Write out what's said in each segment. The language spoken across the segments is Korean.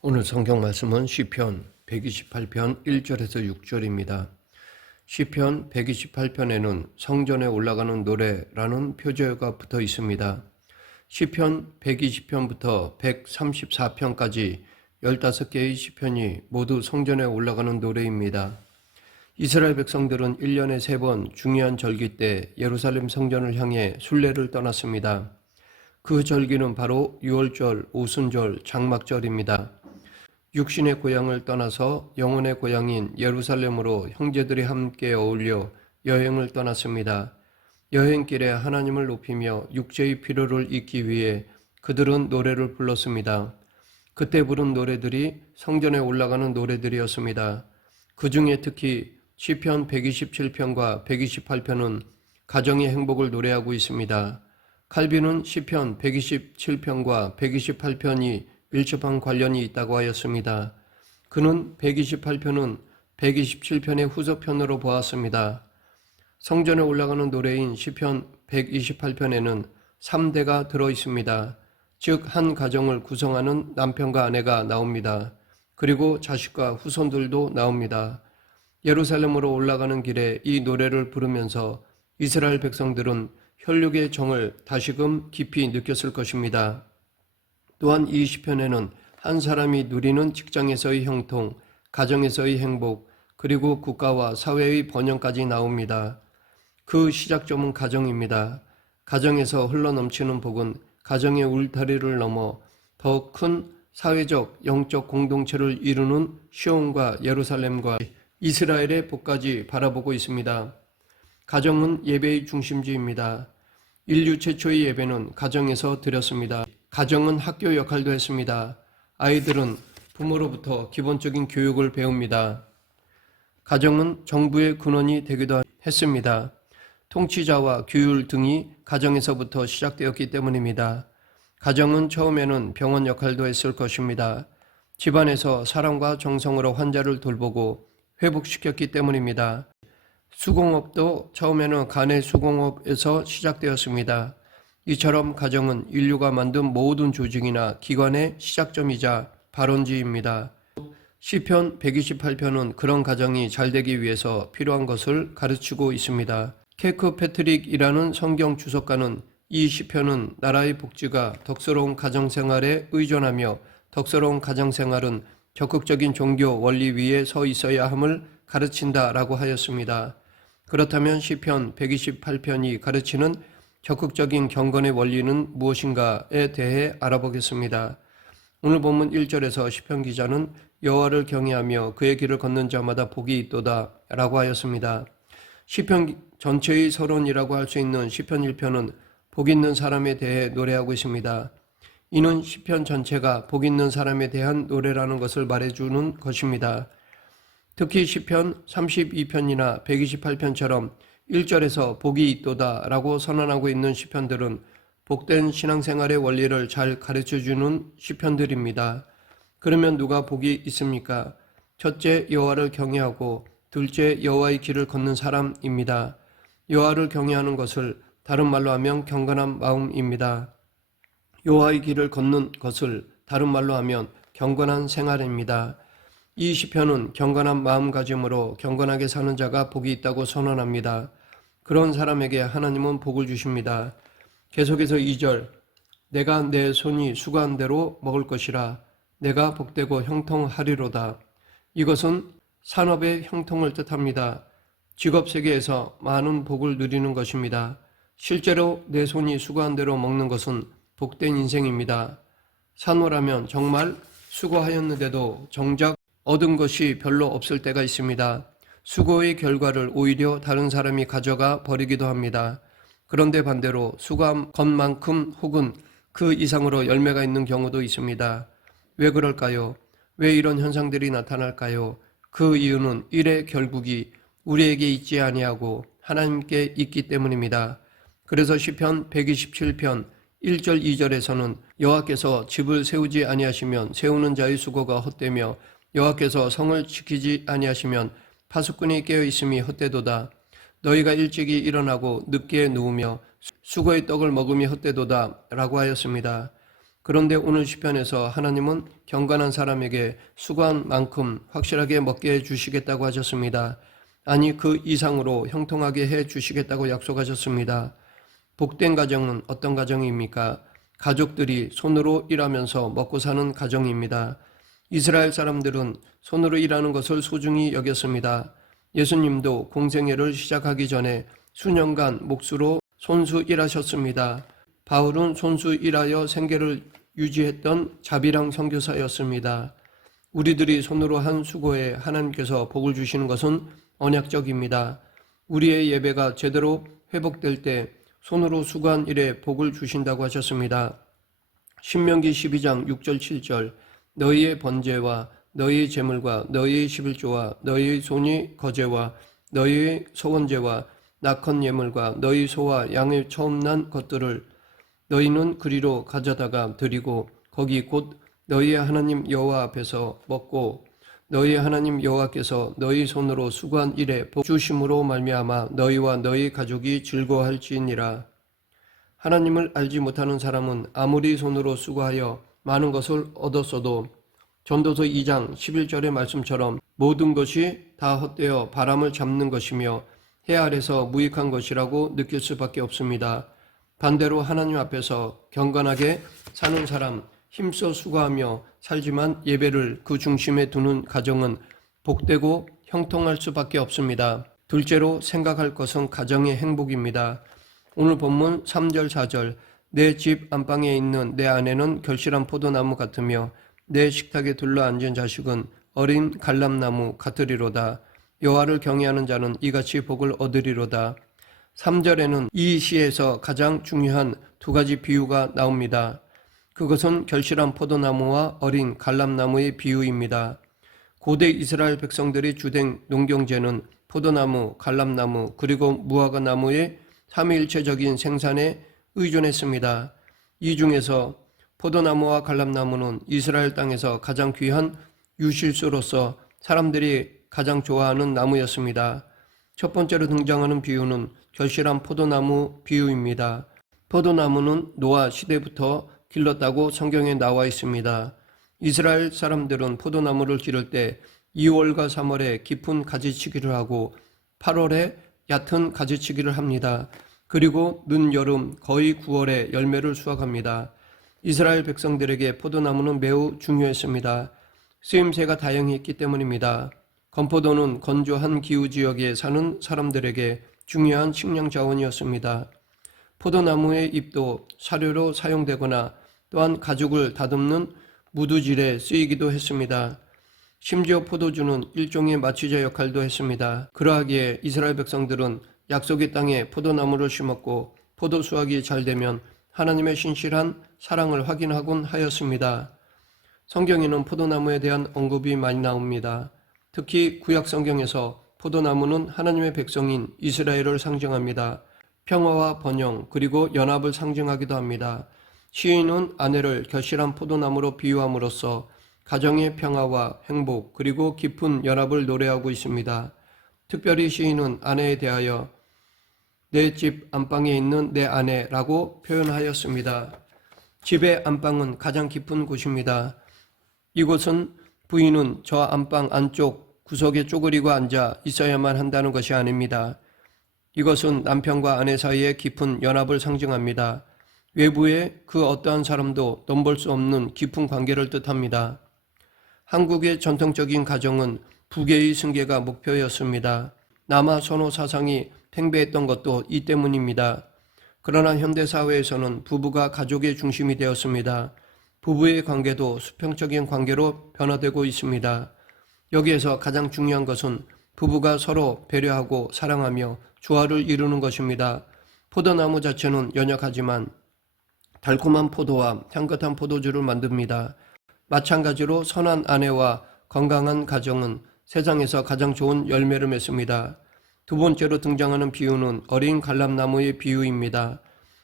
오늘 성경 말씀은 시편 128편 1절에서 6절입니다. 시편 128편에는 성전에 올라가는 노래라는 표제어가 붙어 있습니다. 시편 120편부터 134편까지 15개의 시편이 모두 성전에 올라가는 노래입니다. 이스라엘 백성들은 1년에 3번 중요한 절기 때 예루살렘 성전을 향해 순례를 떠났습니다. 그 절기는 바로 유월절, 오순절, 장막절입니다. 육신의 고향을 떠나서 영혼의 고향인 예루살렘으로 형제들이 함께 어울려 여행을 떠났습니다. 여행길에 하나님을 높이며 육체의 필요를 잊기 위해 그들은 노래를 불렀습니다. 그때 부른 노래들이 성전에 올라가는 노래들이었습니다. 그 중에 특히 시편 127편과 128편은 가정의 행복을 노래하고 있습니다. 칼빈은 시편 127편과 128편이 밀접한 관련이 있다고 하였습니다. 그는 128편은 127편의 후속편으로 보았습니다. 성전에 올라가는 노래인 시편 128편에는 3대가 들어 있습니다. 즉 한 가정을 구성하는 남편과 아내가 나옵니다. 그리고 자식과 후손들도 나옵니다. 예루살렘으로 올라가는 길에 이 노래를 부르면서 이스라엘 백성들은 혈육의 정을 다시금 깊이 느꼈을 것입니다. 또한 이 시편에는 한 사람이 누리는 직장에서의 형통, 가정에서의 행복, 그리고 국가와 사회의 번영까지 나옵니다. 그 시작점은 가정입니다. 가정에서 흘러넘치는 복은 가정의 울타리를 넘어 더 큰 사회적, 영적 공동체를 이루는 시온과 예루살렘과 이스라엘의 복까지 바라보고 있습니다. 가정은 예배의 중심지입니다. 인류 최초의 예배는 가정에서 드렸습니다. 가정은 학교 역할도 했습니다. 아이들은 부모로부터 기본적인 교육을 배웁니다. 가정은 정부의 근원이 되기도 했습니다. 통치자와 규율 등이 가정에서부터 시작되었기 때문입니다. 가정은 처음에는 병원 역할도 했을 것입니다. 집안에서 사랑과 정성으로 환자를 돌보고 회복시켰기 때문입니다. 수공업도 처음에는 간의 수공업에서 시작되었습니다. 이처럼 가정은 인류가 만든 모든 조직이나 기관의 시작점이자 발원지입니다. 시편 128편은 그런 가정이 잘되기 위해서 필요한 것을 가르치고 있습니다. 케크 패트릭이라는 성경 주석가는 이 시편은 나라의 복지가 덕스러운 가정생활에 의존하며 덕스러운 가정생활은 적극적인 종교 원리 위에 서 있어야 함을 가르친다라고 하였습니다. 그렇다면 시편 128편이 가르치는 적극적인 경건의 원리는 무엇인가에 대해 알아보겠습니다. 오늘 본문 1절에서 시편 기자는 여호와를 경외하며 그의 길을 걷는 자마다 복이 있도다 라고 하였습니다. 시편 전체의 서론이라고 할 수 있는 시편 1편은 복 있는 사람에 대해 노래하고 있습니다. 이는 시편 전체가 복 있는 사람에 대한 노래라는 것을 말해주는 것입니다. 특히 시편 32편이나 128편처럼 1절에서 복이 있도다 라고 선언하고 있는 시편들은 복된 신앙생활의 원리를 잘 가르쳐주는 시편들입니다. 그러면 누가 복이 있습니까? 첫째, 여호와를 경외하고 둘째, 여호와의 길을 걷는 사람입니다. 여호와를 경외하는 것을 다른 말로 하면 경건한 마음입니다. 여호와의 길을 걷는 것을 다른 말로 하면 경건한 생활입니다. 이 시편은 경건한 마음가짐으로 경건하게 사는 자가 복이 있다고 선언합니다. 그런 사람에게 하나님은 복을 주십니다. 계속해서 2절, 내가 내 손이 수고한 대로 먹을 것이라 내가 복되고 형통하리로다. 이것은 산업의 형통을 뜻합니다. 직업세계에서 많은 복을 누리는 것입니다. 실제로 내 손이 수고한 대로 먹는 것은 복된 인생입니다. 산호라면 정말 수고하였는데도 정작 얻은 것이 별로 없을 때가 있습니다. 수고의 결과를 오히려 다른 사람이 가져가 버리기도 합니다. 그런데 반대로 수고한 것만큼 혹은 그 이상으로 열매가 있는 경우도 있습니다. 왜 그럴까요? 왜 이런 현상들이 나타날까요? 그 이유는 일의 결국이 우리에게 있지 아니하고 하나님께 있기 때문입니다. 그래서 시편 127편 1절 2절에서는 여호와께서 집을 세우지 아니하시면 세우는 자의 수고가 헛되며 여호와께서 성을 지키지 아니하시면 파수꾼이 깨어있음이 헛되도다. 너희가 일찍이 일어나고 늦게 누우며 수고의 떡을 먹음이 헛되도다 라고 하였습니다. 그런데 오늘 시편에서 하나님은 경건한 사람에게 수고한 만큼 확실하게 먹게 해 주시겠다고 하셨습니다. 아니, 그 이상으로 형통하게 해 주시겠다고 약속하셨습니다. 복된 가정은 어떤 가정입니까? 가족들이 손으로 일하면서 먹고 사는 가정입니다. 이스라엘 사람들은 손으로 일하는 것을 소중히 여겼습니다. 예수님도 공생애를 시작하기 전에 수년간 몫으로 손수 일하셨습니다. 바울은 손수 일하여 생계를 유지했던 자비랑 선교사였습니다. 우리들이 손으로 한 수고에 하나님께서 복을 주시는 것은 언약적입니다. 우리의 예배가 제대로 회복될 때 손으로 수고한 일에 복을 주신다고 하셨습니다. 신명기 12장 6절 7절 너희의 번제와 너희의 제물과 너희의 11조와 너희의 손이 거제와 너희의 소원제와 낙헌 예물과 너희 소와 양의 처음 난 것들을 너희는 그리로 가져다가 드리고 거기 곧 너희의 하나님 여호와 앞에서 먹고 너희 하나님 여호와께서 너희 손으로 수고한 일에 복 주심으로 말미암아 너희와 너희 가족이 즐거워할지니라. 하나님을 알지 못하는 사람은 아무리 손으로 수고하여 많은 것을 얻었어도 전도서 2장 11절의 말씀처럼 모든 것이 다 헛되어 바람을 잡는 것이며 해 아래서 무익한 것이라고 느낄 수밖에 없습니다. 반대로 하나님 앞에서 경건하게 사는 사람, 힘써 수고하며 살지만 예배를 그 중심에 두는 가정은 복되고 형통할 수밖에 없습니다. 둘째로 생각할 것은 가정의 행복입니다. 오늘 본문 3절 4절 내 집 안방에 있는 내 아내는 결실한 포도나무 같으며 내 식탁에 둘러앉은 자식은 어린 갈람나무 같으리로다. 여호와를 경외하는 자는 이같이 복을 얻으리로다. 3절에는 이 시에서 가장 중요한 두 가지 비유가 나옵니다. 그것은 결실한 포도나무와 어린 갈람나무의 비유입니다. 고대 이스라엘 백성들의 주된 농경제는 포도나무, 갈람나무, 그리고 무화과 나무의 삼위일체적인 생산에 의존했습니다. 이 중에서 포도나무와 갈람나무는 이스라엘 땅에서 가장 귀한 유실수로서 사람들이 가장 좋아하는 나무였습니다. 첫 번째로 등장하는 비유는 결실한 포도나무 비유입니다. 포도나무는 노아 시대부터 길렀다고 성경에 나와 있습니다. 이스라엘 사람들은 포도나무를 기를 때 2월과 3월에 깊은 가지치기를 하고 8월에 얕은 가지치기를 합니다. 그리고 늦여름 거의 9월에 열매를 수확합니다. 이스라엘 백성들에게 포도나무는 매우 중요했습니다. 쓰임새가 다양히 있기 때문입니다. 건포도는 건조한 기후지역에 사는 사람들에게 중요한 식량 자원이었습니다. 포도나무의 잎도 사료로 사용되거나 또한 가죽을 다듬는 무드질에 쓰이기도 했습니다. 심지어 포도주는 일종의 마취제 역할도 했습니다. 그러하기에 이스라엘 백성들은 약속의 땅에 포도나무를 심었고 포도 수확이 잘 되면 하나님의 신실한 사랑을 확인하곤 하였습니다. 성경에는 포도나무에 대한 언급이 많이 나옵니다. 특히 구약 성경에서 포도나무는 하나님의 백성인 이스라엘을 상징합니다. 평화와 번영 그리고 연합을 상징하기도 합니다. 시인은 아내를 결실한 포도나무로 비유함으로써 가정의 평화와 행복 그리고 깊은 연합을 노래하고 있습니다. 특별히 시인은 아내에 대하여 내 집 안방에 있는 내 아내라고 표현하였습니다. 집의 안방은 가장 깊은 곳입니다. 이곳은 부인은 저 안방 안쪽 구석에 쪼그리고 앉아 있어야만 한다는 것이 아닙니다. 이것은 남편과 아내 사이의 깊은 연합을 상징합니다. 외부의 그 어떠한 사람도 넘볼 수 없는 깊은 관계를 뜻합니다. 한국의 전통적인 가정은 부계의 승계가 목표였습니다. 남아 선호 사상이 팽배했던 것도 이 때문입니다. 그러나 현대사회에서는 부부가 가족의 중심이 되었습니다. 부부의 관계도 수평적인 관계로 변화되고 있습니다. 여기에서 가장 중요한 것은 부부가 서로 배려하고 사랑하며 조화를 이루는 것입니다. 포도나무 자체는 연약하지만 달콤한 포도와 향긋한 포도주를 만듭니다. 마찬가지로 선한 아내와 건강한 가정은 세상에서 가장 좋은 열매를 맺습니다. 두 번째로 등장하는 비유는 어린 갈람나무의 비유입니다.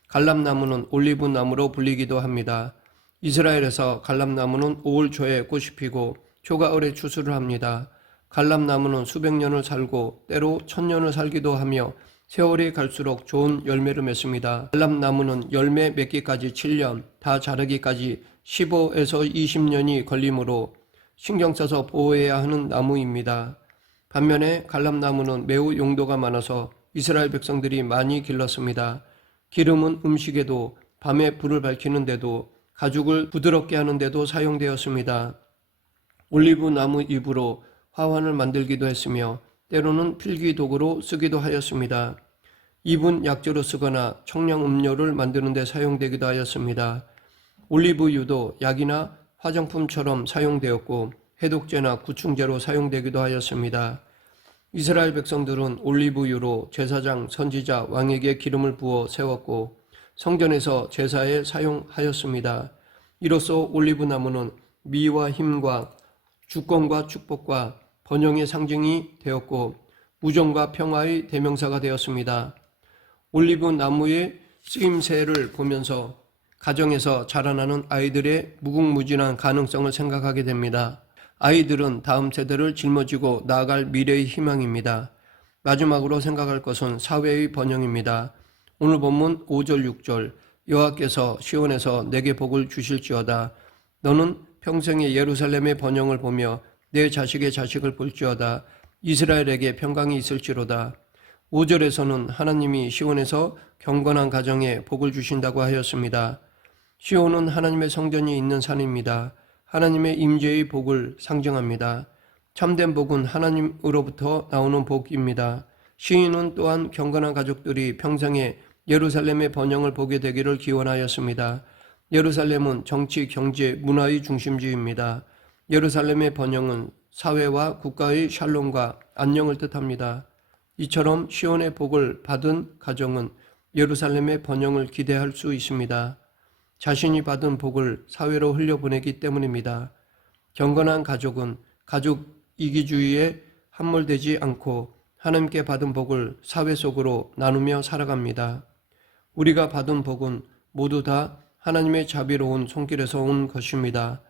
갈람나무는 올리브 나무로 불리기도 합니다. 이스라엘에서 갈람나무는 5월 초에 꽃이 피고 초가을에 추수를 합니다. 갈람나무는 수백 년을 살고 때로 1000년을 살기도 하며 세월이 갈수록 좋은 열매를 맺습니다. 갈람나무는 열매 맺기까지 7년, 다 자라기까지 15에서 20년이 걸리므로 신경 써서 보호해야 하는 나무입니다. 반면에 갈람나무는 매우 용도가 많아서 이스라엘 백성들이 많이 길렀습니다. 기름은 음식에도, 밤에 불을 밝히는 데도, 가죽을 부드럽게 하는 데도 사용되었습니다. 올리브 나무 잎으로 화환을 만들기도 했으며 때로는 필기 도구로 쓰기도 하였습니다. 잎은 약재로 쓰거나 청량 음료를 만드는 데 사용되기도 하였습니다. 올리브유도 약이나 화장품처럼 사용되었고 해독제나 구충제로 사용되기도 하였습니다. 이스라엘 백성들은 올리브유로 제사장, 선지자, 왕에게 기름을 부어 세웠고 성전에서 제사에 사용하였습니다. 이로써 올리브 나무는 미와 힘과 주권과 축복과 번영의 상징이 되었고 무정과 평화의 대명사가 되었습니다. 올리브 나무의 쓰임새를 보면서 가정에서 자라나는 아이들의 무궁무진한 가능성을 생각하게 됩니다. 아이들은 다음 세대를 짊어지고 나아갈 미래의 희망입니다. 마지막으로 생각할 것은 사회의 번영입니다. 오늘 본문 5절 6절 여호와께서 시온에서 내게 복을 주실지어다. 너는 평생에 예루살렘의 번영을 보며 내 자식의 자식을 볼지어다. 이스라엘에게 평강이 있을지로다. 5절에서는 하나님이 시온에서 경건한 가정에 복을 주신다고 하였습니다. 시온은 하나님의 성전이 있는 산입니다. 하나님의 임재의 복을 상징합니다. 참된 복은 하나님으로부터 나오는 복입니다. 시인은 또한 경건한 가족들이 평생에 예루살렘의 번영을 보게 되기를 기원하였습니다. 예루살렘은 정치, 경제, 문화의 중심지입니다. 예루살렘의 번영은 사회와 국가의 샬롬과 안녕을 뜻합니다. 이처럼 시온의 복을 받은 가정은 예루살렘의 번영을 기대할 수 있습니다. 자신이 받은 복을 사회로 흘려보내기 때문입니다. 경건한 가족은 가족 이기주의에 함몰되지 않고 하나님께 받은 복을 사회 속으로 나누며 살아갑니다. 우리가 받은 복은 모두 다 하나님의 자비로운 손길에서 온 것입니다.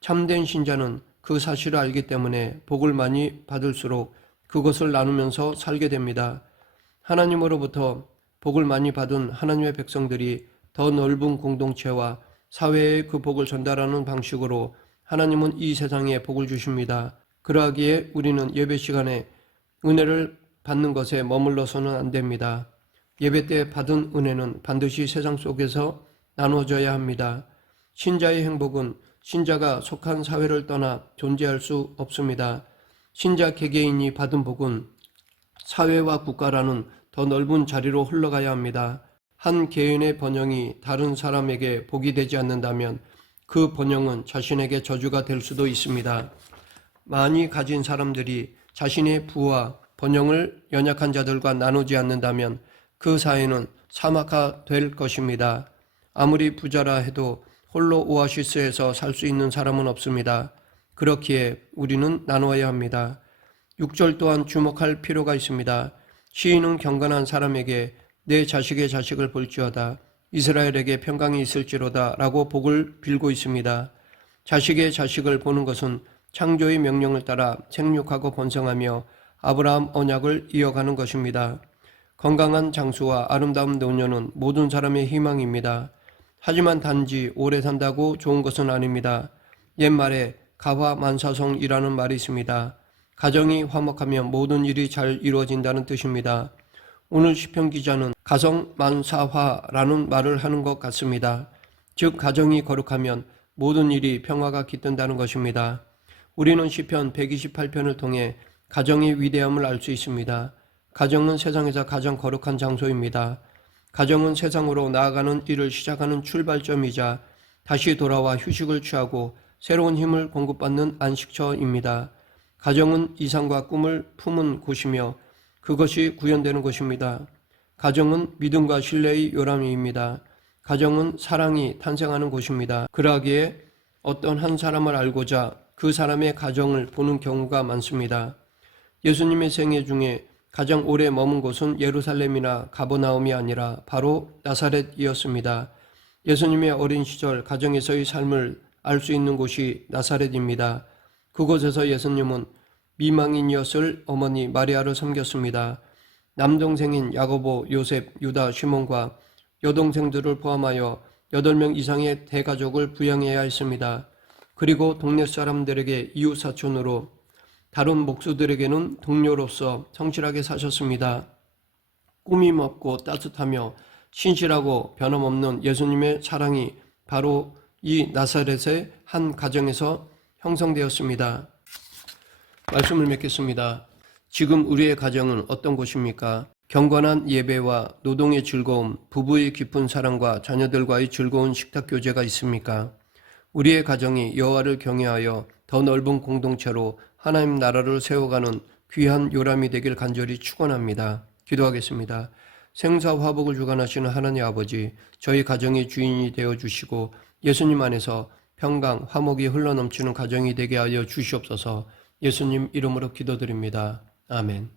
참된 신자는 그 사실을 알기 때문에 복을 많이 받을수록 그것을 나누면서 살게 됩니다. 하나님으로부터 복을 많이 받은 하나님의 백성들이 더 넓은 공동체와 사회에 그 복을 전달하는 방식으로 하나님은 이 세상에 복을 주십니다. 그러하기에 우리는 예배 시간에 은혜를 받는 것에 머물러서는 안 됩니다. 예배 때 받은 은혜는 반드시 세상 속에서 나눠져야 합니다. 신자의 행복은 신자가 속한 사회를 떠나 존재할 수 없습니다. 신자 개개인이 받은 복은 사회와 국가라는 더 넓은 자리로 흘러가야 합니다. 한 개인의 번영이 다른 사람에게 복이 되지 않는다면 그 번영은 자신에게 저주가 될 수도 있습니다. 많이 가진 사람들이 자신의 부와 번영을 연약한 자들과 나누지 않는다면 그 사회는 사막화될 것입니다. 아무리 부자라 해도 홀로 오아시스에서 살 수 있는 사람은 없습니다. 그렇기에 우리는 나누어야 합니다. 6절 또한 주목할 필요가 있습니다. 시인은 경건한 사람에게 내 자식의 자식을 볼지어다. 이스라엘에게 평강이 있을지로다 라고 복을 빌고 있습니다. 자식의 자식을 보는 것은 창조의 명령을 따라 생육하고 번성하며 아브라함 언약을 이어가는 것입니다. 건강한 장수와 아름다운 노년은 모든 사람의 희망입니다. 하지만 단지 오래 산다고 좋은 것은 아닙니다. 옛말에 가화만사성이라는 말이 있습니다. 가정이 화목하면 모든 일이 잘 이루어진다는 뜻입니다. 오늘 시편 기자는 가성만사화라는 말을 하는 것 같습니다. 즉 가정이 거룩하면 모든 일이 평화가 깃든다는 것입니다. 우리는 시편 128편을 통해 가정의 위대함을 알 수 있습니다. 가정은 세상에서 가장 거룩한 장소입니다. 가정은 세상으로 나아가는 일을 시작하는 출발점이자 다시 돌아와 휴식을 취하고 새로운 힘을 공급받는 안식처입니다. 가정은 이상과 꿈을 품은 곳이며 그것이 구현되는 곳입니다. 가정은 믿음과 신뢰의 요람입니다. 가정은 사랑이 탄생하는 곳입니다. 그러기에 어떤 한 사람을 알고자 그 사람의 가정을 보는 경우가 많습니다. 예수님의 생애 중에 가장 오래 머문 곳은 예루살렘이나 가버나움이 아니라 바로 나사렛이었습니다. 예수님의 어린 시절 가정에서의 삶을 알 수 있는 곳이 나사렛입니다. 그곳에서 예수님은 미망인이었을 어머니 마리아를 섬겼습니다. 남동생인 야고보, 요셉, 유다, 시몬과 여동생들을 포함하여 8명 이상의 대가족을 부양해야 했습니다. 그리고 동네 사람들에게 이웃 사촌으로, 다른 목수들에게는 동료로서 성실하게 사셨습니다. 꾸밈 없고 따뜻하며 신실하고 변함없는 예수님의 사랑이 바로 이 나사렛의 한 가정에서 형성되었습니다. 말씀을 맺겠습니다. 지금 우리의 가정은 어떤 곳입니까? 경건한 예배와 노동의 즐거움, 부부의 깊은 사랑과 자녀들과의 즐거운 식탁 교제가 있습니까? 우리의 가정이 여호와를 경외하여 더 넓은 공동체로 하나님 나라를 세워가는 귀한 요람이 되길 간절히 축원합니다. 기도하겠습니다. 생사 화복을 주관하시는 하나님 아버지, 저희 가정의 주인이 되어 주시고 예수님 안에서 평강, 화목이 흘러넘치는 가정이 되게 하여 주시옵소서. 예수님 이름으로 기도드립니다. 아멘.